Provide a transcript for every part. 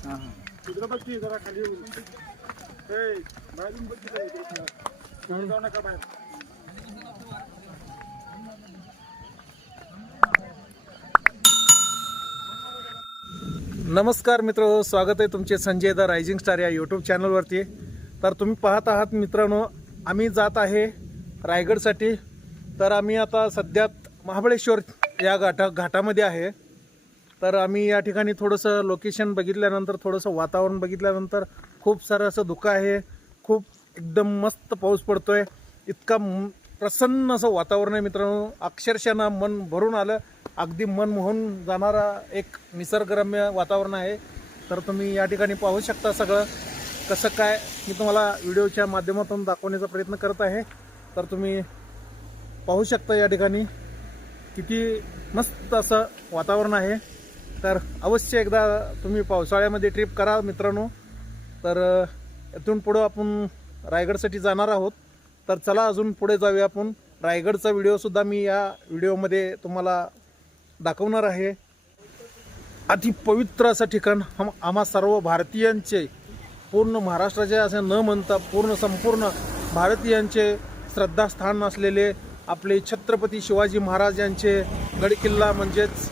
तिकडं बघ की जरा खाली बाहेरून बघ की जाऊ नका बाहेर. नमस्कार मित्र, स्वागत आहे तुमचे संजय द रायझिंग स्टार या यूट्यूब चॅनलवरती. तर तुम्ही पाहत आहात मित्रांनो, आम्ही जात आहे रायगडसाठी. तर आम्ही आता सध्या महाबळेश्वर या घाटामध्ये आहे. तर आम्ही या ठिकाणी थोडंसं लोकेशन बघितल्यानंतर, थोडंसं वातावरण बघितल्यानंतर खूप सारं असं धुकं आहे. खूप एकदम मस्त पाऊस पडतोय. इतका प्रसन्न असं वातावरण आहे मित्रांनो, अक्षरशः मन भरून आलं. अगदी मन मोहून जाणारा एक निसर्गरम्य वातावरण आहे. तर तुम्ही या ठिकाणी पाहू शकता सगळं कसं काय मी तुम्हाला व्हिडिओच्या माध्यमातून दाखवण्याचा प्रयत्न करत आहे. तर तुम्ही पाहू शकता या ठिकाणी किती मस्त असं वातावरण आहे. तर अवश्य एकदा तुम्ही पावसाळ्यामध्ये ट्रिप करा मित्रांनो. तर इथून पुढं आपण रायगडसाठी जाणार आहोत. तर चला अजून पुढे जाऊया आपण. रायगडचा व्हिडिओसुद्धा मी या व्हिडिओमध्ये तुम्हाला दाखवणार आहे. अति पवित्र असं ठिकाण आम्हा सर्व भारतीयांचे, पूर्ण महाराष्ट्राचे असे न म्हणता संपूर्ण भारतीयांचे श्रद्धास्थान असलेले आपले छत्रपती शिवाजी महाराज यांचे गडकिल्ला म्हणजेच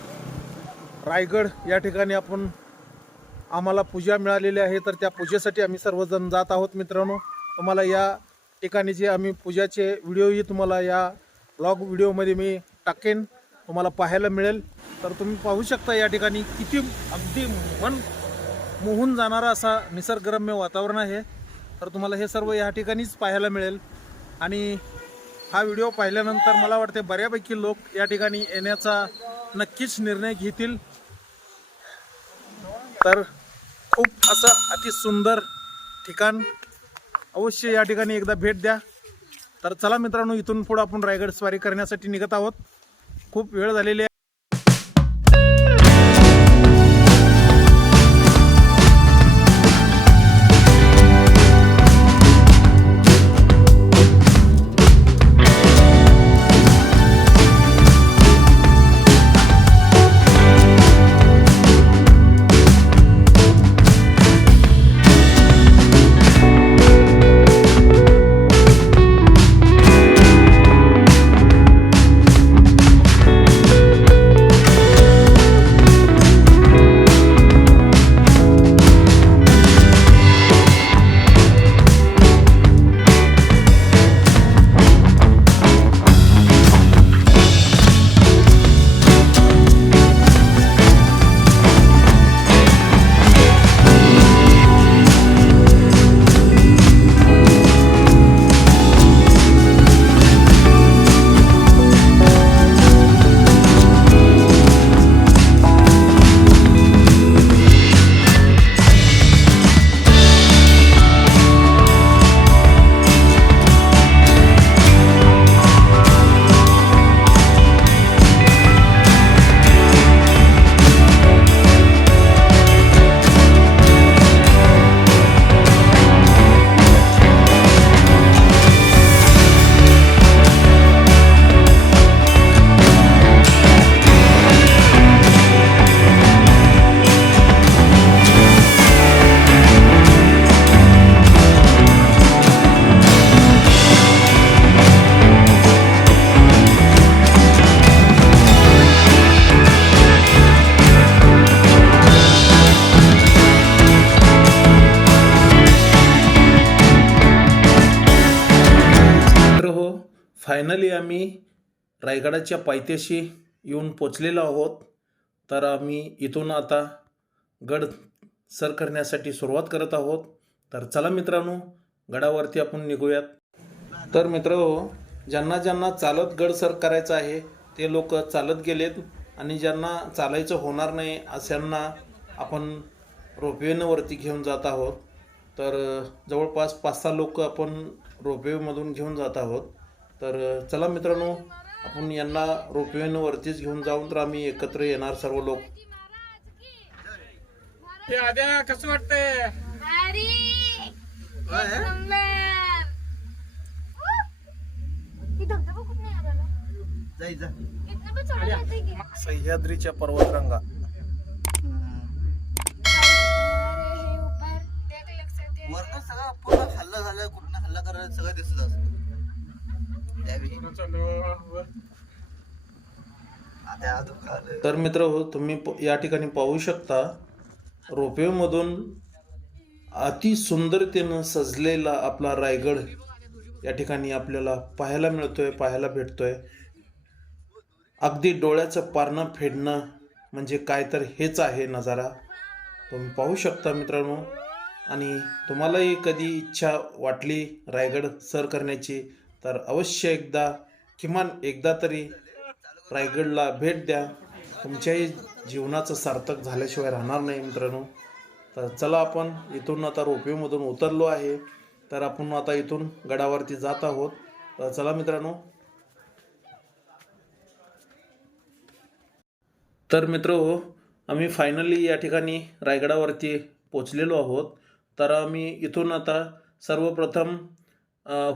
रायगड या ठिकाणी आम्हाला पूजा मिळालेली आहे. तर त्या पूजेसाठी आम्ही सर्वजण जात आहोत मित्रांनो. तुम्हाला या ठिकाणीचे आम्ही पूजाचे व्हिडिओही तुम्हाला या व्लॉग व्हिडिओमध्ये मी टाकेन, तुम्हाला पाहायला मिळेल. तर तुम्ही पाहू शकता या ठिकाणी किती अगदी मन मोहून जाणारा असा निसर्गरम्य वातावरण आहे. तर तुम्हाला हे सर्व या ठिकाणीच पाहायला मिळेल. आणि हा व्हिडिओ पाहिल्यानंतर मला वाटते बऱ्यापैकी लोक या ठिकाणी येण्याचा नक्कीच निर्णय घेतील. तर खूप असं अति सुंदर ठिकाण, अवश्य या ठिकाणी एकदा भेट द्या. तर चला मित्रांनो, इथून पुढे आपण रायगड स्वारी करण्यासाठी निघत आहोत. खूप वेळ झालेली आहे. फायनली आम्ही रायगडाच्या पायथ्याशी येऊन पोचलेलो आहोत. तर आम्ही इथून आता गड सर करण्यासाठी सुरुवात करत आहोत. तर चला मित्रांनो, गडावरती आपण निघूयात. तर मित्रांनो, ज्यांना चालत गड सर करायचं आहे ते लोक चालत गेलेत, आणि ज्यांना चालायचं होणार नाही अशांना आपण रोपवेनं वरती घेऊन जात आहोत. तर जवळपास 5-6 लोक आपण रोपवेमधून घेऊन जात आहोत. तर चला मित्रांनो, आपण यांना रोपवेनं वरतीच घेऊन जाऊन तर आम्ही एकत्र येणार सर्व लोक. कसं वाटतंय? सह्याद्रीच्या पर्वतरांगा. पूर्ण हल्ला झाला, कुठं हल्ला करायला सगळं दिसत असतं त्यावेळी. आता अजून आलं. तर मित्र हो, तुम्ही या ठिकाणी पाहू शकता रोपवेमधून अति सुंदरतेनं सजलेला आपला रायगड या ठिकाणी आपल्याला पाहायला मिळतोय, पाहायला भेटतोय. अगदी डोळ्याचं पारणं फेडणं म्हणजे काय तर हेच आहे नजारा. तुम्ही पाहू शकता मित्रांनो. आणि तुम्हालाही कधी इच्छा वाटली रायगड सर करण्याची तर अवश्य किमान एकदा तरी रायगडला भेट द्या. तुमच्याही जीवनाचं सार्थक झाल्याशिवाय राहणार नाही मित्रांनो. तर चला, आपण इथून आता रोपवेमधून उतरलो आहे, तर आपण आता इथून गडावरती जात आहोत. तर चला मित्रांनो. तर मित्र हो, आम्ही फायनली या ठिकाणी रायगडावरती पोचलेलो आहोत. तर आम्ही इथून आता सर्वप्रथम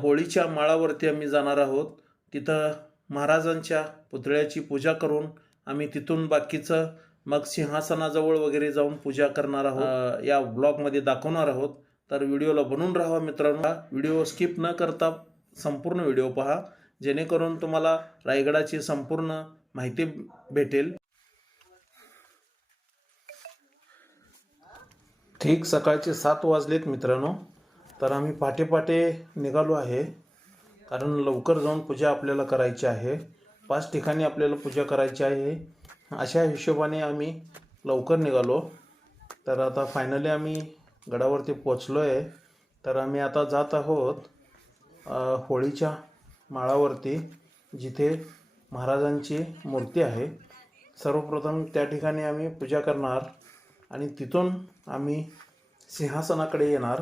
होळीच्या माळावरती आम्ही जाणार आहोत. तिथं महाराजांच्या पुतळ्याची पूजा करून आम्ही तिथून बाकीचं मग सिंहासनाजवळ वगैरे जाऊन पूजा करणार आहोत. या ब्लॉगमध्ये दाखवणार आहोत. तर व्हिडिओला बनवून राहा मित्रांनो. व्हिडिओ स्किप न करता संपूर्ण व्हिडिओ पहा, जेणेकरून तुम्हाला रायगडाची संपूर्ण माहिती भेटेल. ठीक सकाळचे 7 वाजलेत मित्रांनो. तर आम्ही पहाटे निघालो आहे, कारण लवकर जाऊन पूजा आपल्याला करायची आहे. 5 ठिकाणी आपल्याला पूजा करायची आहे. अशा हिशोबाने आम्ही लवकर निघालो. तर आता फायनली आम्ही गडावरती पोचलो आहे. तर आम्ही आता जात आहोत होळीच्या माळावरती, जिथे महाराजांची मूर्ती आहे. सर्वप्रथम त्या ठिकाणी आम्ही पूजा करणार आणि तिथून आम्ही सिंहासनाकडे येणार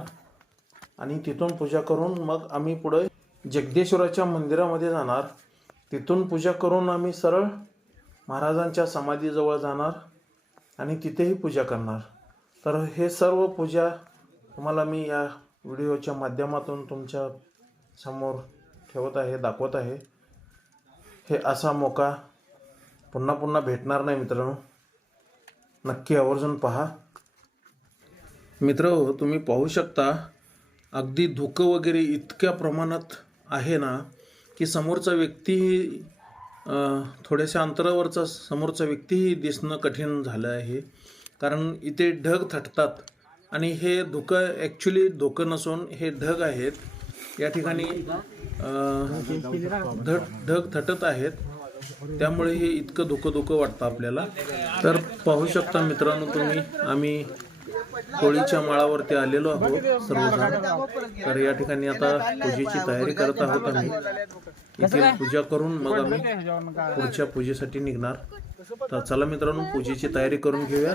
आणि तिथून पूजा करून मग आम्ही पुढे जगदेश्वराच्या मंदिरामध्ये जाणार. तिथून पूजा करून आम्ही सरळ महाराजांच्या समाधीजवळ जाणार आणि तिथेही पूजा करणार. तर हे सर्व पूजा तुम्हाला मी या व्हिडिओच्या माध्यमातून तुमच्या समोर ठेवत आहे, दाखवत आहे. हे असा मौका पुन्हा भेटणार नाही मित्रांनो. नक्की आवर्जून पहा. मित्र हो, तुम्ही पाहू शकता अगदी धुकं वगैरे इतक्या प्रमाणात आहे ना, की समोरचा व्यक्तीही थोड्याशा अंतरावरचा समोरचा व्यक्तीही दिसणं कठीण झालं आहे. कारण इथे ढग थटतात आणि हे धुकं ॲक्च्युली धुकं नसून हे ढग आहेत. या ठिकाणी ढग थटत आहेत, त्यामुळे हे इतकं धुकं वाटतं आपल्याला. तर पाहू शकता मित्रांनो तुम्ही, आम्ही होळीच्या माळावरती आलेलो आहोत सर्वजण. तर या ठिकाणी आता पूजेची तयारी करत आहोत आम्ही. इथे पूजा करून मग आम्ही पुढच्या पूजेसाठी निघणार. तर चला मित्रांनो, पूजेची तयारी करून घेऊया.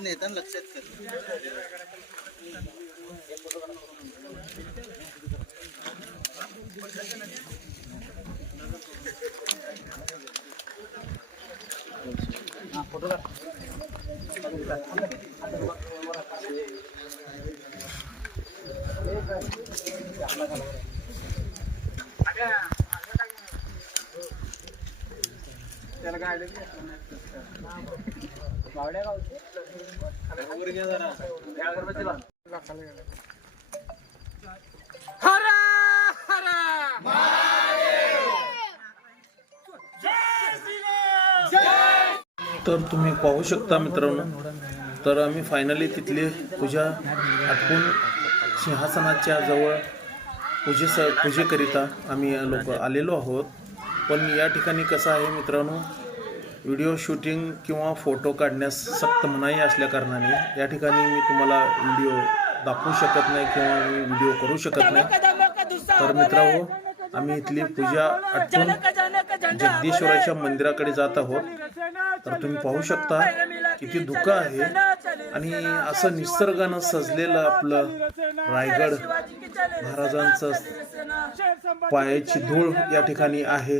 नेत्यानं लक्षात कर. त्याला गाडी बावड्या गावचे वर घ्या जरा अगरबत्तीला. हरा हरा महादेव जय श्रीराम. तर तुम्ही पाहू शकता मित्रांनो, तर आम्ही फायनली तिथली पूजा आटपून सिंहासनाच्या जवळ पूजेकरिता आम्ही लोक आलेलो आहोत. पण या ठिकाणी कसं आहे मित्रांनो, व्हिडिओ शूटिंग किंवा फोटो काढण्यास सक्त मनाई असल्या कारणाने या ठिकाणी मी तुम्हाला व्हिडिओ दाखवू शकत नाही किंवा मी व्हिडिओ करू शकत नाही. तर मित्रांनो, आम्ही इथली पूजा आटपून जगदीश्वराच्या मंदिराकडे जात आहोत. तर तुम्ही पाहू शकता किती धुकं आहे आणि असं निसर्गानं सजलेलं आपलं रायगड महाराजांचं पायाची धूळ या ठिकाणी आहे.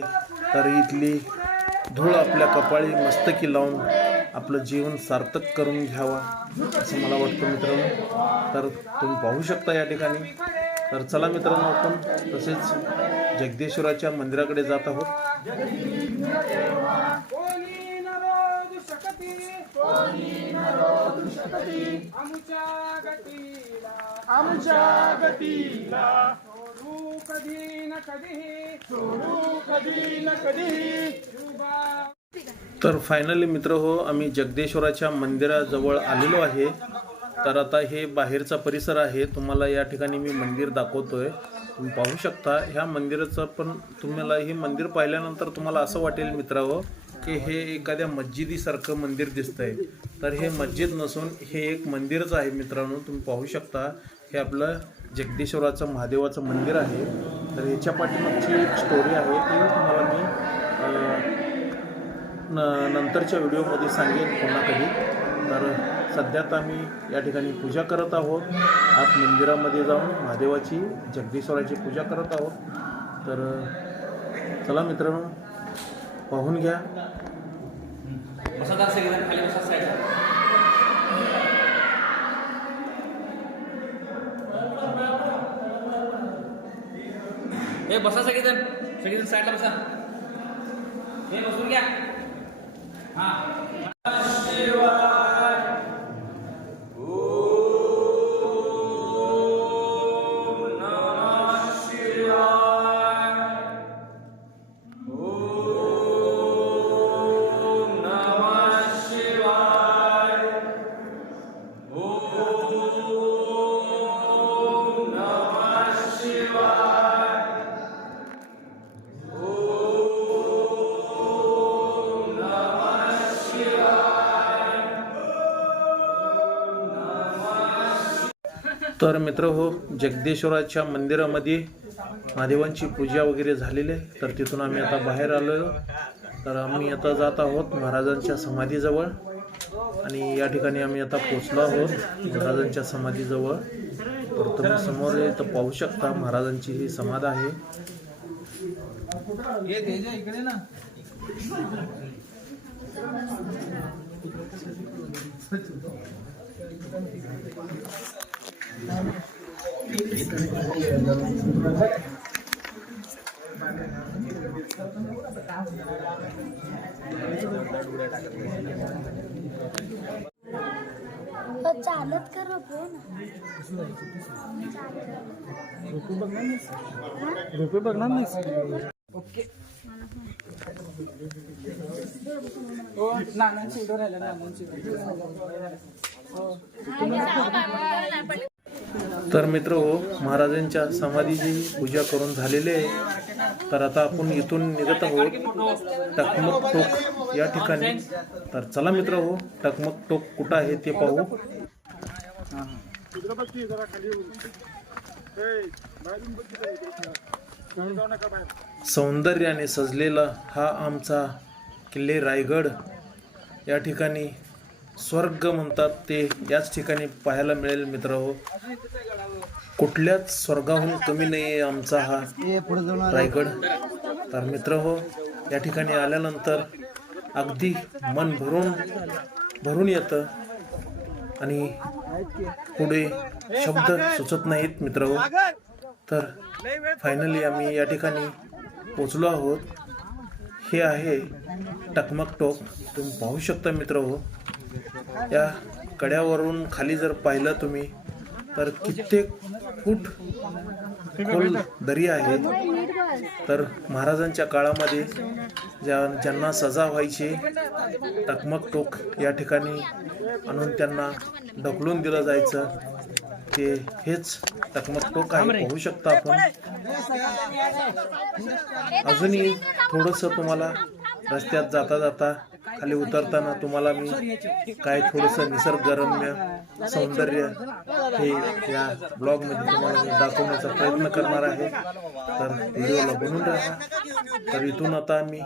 तर इथली धूळ आपल्या कपाळी मस्तकी लावून आपलं जीवन सार्थक करून घ्यावा असं मला वाटतं मित्रांनो. तर तुम्ही पाहू शकता या ठिकाणी. तर चला मित्रांनो, आपण तसेच जगदीश्वराच्या मंदिराकडे जात आहोत. तर फायनली मित्र हो, आम्ही जगदीश्वराच्या मंदिराजवळ आलेलो आहे. तर आता हे बाहेरचा परिसर आहे. तुम्हाला या ठिकाणी मी मंदिर दाखवतोय. तुम्ही पाहू शकता ह्या मंदिराचं पण तुम्हाला हे मंदिर पाहिल्यानंतर तुम्हाला असं वाटेल मित्रांनो की हे एखाद्या मस्जिदीसारखं मंदिर दिसतंय. तर हे मस्जिद नसून हे एक मंदिरच आहे मित्रांनो. तुम्ही पाहू शकता हे आपलं जगदीश्वराचं महादेवाचं मंदिर आहे. तर ह्याच्या पाठीमागची एक स्टोरी आहे ती तुम्हाला मी नंतरच्या व्हिडिओमध्ये सांगेन पुन्हा कधी. तर सध्यात आम्ही या ठिकाणी पूजा करत आहोत. आत मंदिरामध्ये जाऊन महादेवाची जगदीश्वराची पूजा करत आहोत. तर चला मित्रांनो, पाहून घ्या. बसा सगळेजण साईडला बसा. हे बसून घ्या. हा तर मित्र हो, जगदीश्वराच्या मंदिरामध्ये महादेवांची पूजा वगैरे झालेली आहे. तर तिथून आम्ही आता बाहेर आलेलो. तर आम्ही आता जात आहोत महाराजांच्या समाधीजवळ आणि या ठिकाणी आम्ही आता पोचलो आहोत महाराजांच्या समाधीजवळ. तर तुम्ही समोर इथं पाहू शकता महाराजांची ही समाधी आहे. इकडे ना. चालत कर रुपये बघणार नाहीस. ओके. हो नानांची उडो राहिला. नानांची तर मित्र हो, महाराजांच्या समाधीची पूजा करून झालेली आहे. तर आता आपण इथून निघत आहोत टकमक टोक या ठिकाणी. तर चला मित्र हो, टकमक टोक कुठं आहे ते पाहू. सौंदर्याने सजलेला हा आमचा किल्ले रायगड. या ठिकाणी स्वर्ग म्हणतात ते याच ठिकाणी पाहायला मिळेल मित्र हो. कुठल्याच स्वर्गाहून कमी नाही आहे आमचा हा रायगड. तर मित्र हो, या ठिकाणी आल्यानंतर अगदी मन भरून येतं आणि पुढे शब्द सुचत नाहीत मित्र हो. तर फायनली आम्ही या ठिकाणी पोचलो आहोत. हे आहे टकमक टोक. तुम्ही पाहू शकता मित्र हो, या कड्यावरून खाली जर पाहिलं तुम्ही तर कित्येक फूट खोल दरी आहे. तर महाराजांच्या काळामध्ये ज्यांना सजा व्हायची टकमक टोक या ठिकाणी आणून त्यांना ढकलून दिलं जायचं. ते हेच टकमक टोक आहे. पाहू शकता आपण. अजूनही थोडंसं तुम्हाला रस्त्यात जाता जाता खाली उतरताना तुम्हाला मी काय थोडंसं निसर्गरम्य सौंदर्य हे या ब्लॉगमध्ये तुम्हाला मी दाखवण्याचा प्रयत्न करणार आहे. तर व्हिडिओला बनवून राहा. तर इथून आता आम्ही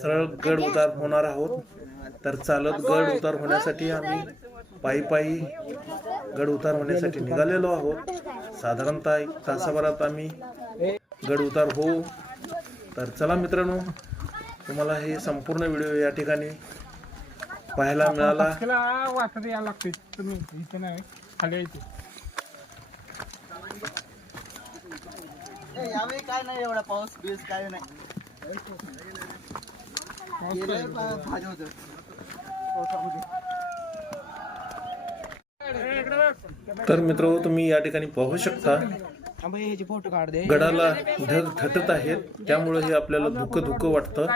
सरळ गड उतार होणार आहोत. तर चालत गड उतार होण्यासाठी आम्ही पायी गड उतार होण्यासाठी निघालेलो आहोत. साधारणतः 1 तासाभरात आम्ही गड उतार होऊ. तर चला मित्रांनो, तुम्हाला हे संपूर्ण व्हिडिओ या ठिकाणी पाहायला मिळाला. वाटत यायला लागते तुम्ही इथे नाही खाली यायचे. यावेळी काय नाही एवढा पाऊस बीस काय नाही. भाजी होतं तर मित्र तुम्ही या ठिकाणी पाहू शकता ह्याची फोटो काढ दे. गडाला ढग थटत आहेत, त्यामुळे हे आपल्याला धुकं वाटतं.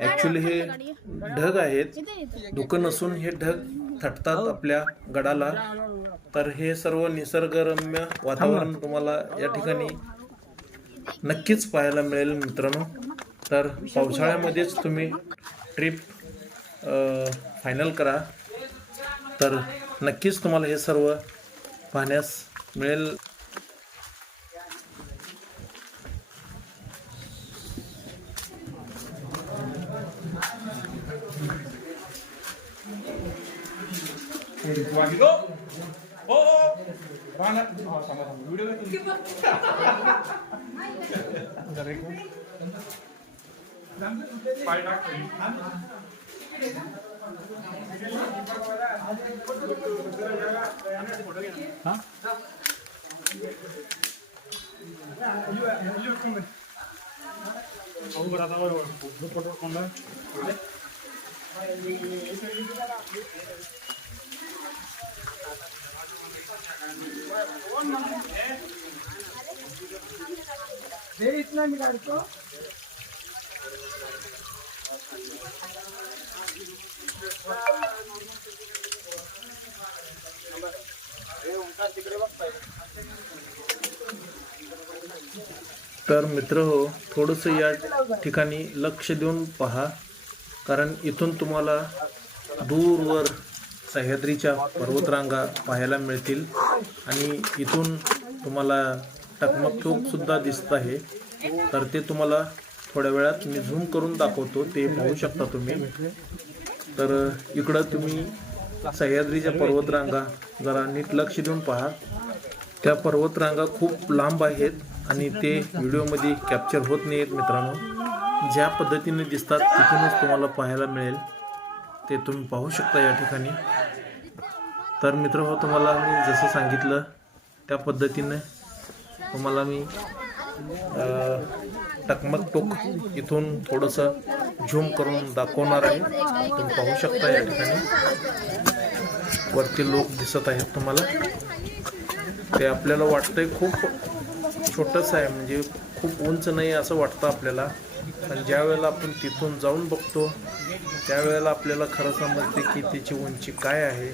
ऍक्च्युली हे ढग आहेत, धुकं नसून हे ढग थटतात आपल्या गडाला. तर हे सर्व निसर्गरम्य वातावरण तुम्हाला या ठिकाणी नक्कीच पाहायला मिळेल मित्रांनो. तर पावसाळ्यामध्येच तुम्ही ट्रिप फायनल करा. तर नक्कीच तुम्हाला हे सर्व पाहण्यास मिळेल. इथला मी काढतो. तर मित्र हो, थोडंसं या ठिकाणी लक्ष देऊन पहा, कारण इथून तुम्हाला दूरवर सह्याद्रीच्या पर्वतरांगा पाहायला मिळतील आणि इथून तुम्हाला टकमक सुद्धा दिसत आहे. तर ते तुम्हाला थोड्या वेळात मी झूम करून दाखवतो, ते पाहू शकता तुम्ही. तर इकडं तुम्ही सह्याद्रीच्या पर्वतरांगा जरा नीट लक्ष देऊन पहा. त्या पर्वतरांगा खूप लांब आहेत आणि ते व्हिडिओमध्ये कॅप्चर होत नाही आहेत मित्रांनो. ज्या पद्धतीने दिसतात तिथूनच तुम्हाला पाहायला मिळेल, ते तुम्ही पाहू शकता या ठिकाणी. तर मित्र हो, तुम्हाला मी जसं सांगितलं त्या पद्धतीने तुम्हाला मी टकमक टोक इथून थोडंसं झूम करून दाखवणार आहे. तुम्ही पाहू शकता या ठिकाणी वरती लोक दिसत आहेत तुम्हाला. ते आपल्याला वाटतंय खूप छोटंसं आहे, म्हणजे खूप उंच नाही असं वाटतं आपल्याला. पण ज्या वेळेला आपण तिथून जाऊन बघतो त्यावेळेला आपल्याला खरं समजते की त्याची उंची काय आहे.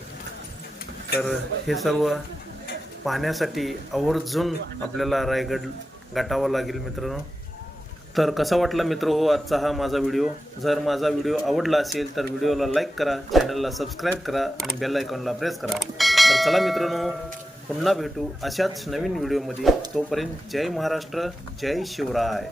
तर हे सर्व पाहण्यासाठी आवर्जून आपल्याला रायगड गाठावा लागेल मित्रांनो. तर कसा वाटला मित्र हो आजचा हा माझा व्हिडिओ. जर माझा व्हिडिओ आवडला असेल तर व्हिडिओला लाईक करा, चॅनलला सबस्क्राईब करा आणि बेल आयकॉनला प्रेस करा. तर चला मित्रांनो, पुन्हा भेटू अशाच नवीन व्हिडिओमध्ये. तोपर्यंत जय महाराष्ट्र, जय शिवराय.